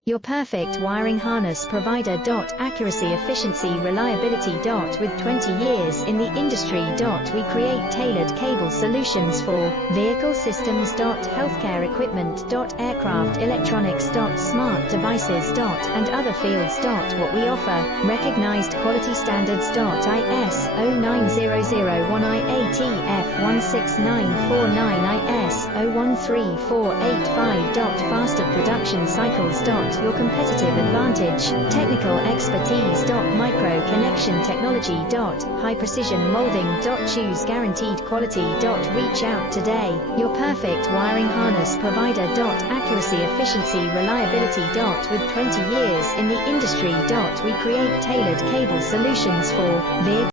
Your perfect wiring harness provider. Accuracy, efficiency, reliability. With 20 years in the industry. We create tailored cable solutions for vehicle systems. Healthcare equipment. Aircraft electronics. Smart devices. And other fields. What we offer, recognized quality standards. ISO 9001 IATF 16949 IS 013485. Faster production cycles. Your competitive advantage, technical expertise. Micro connection technology. High precision molding. Choose guaranteed quality. Reach out today. Your perfect wiring harness provider. Accuracy, efficiency, reliability. With 20 years in the industry. We create tailored cable solutions for vehicle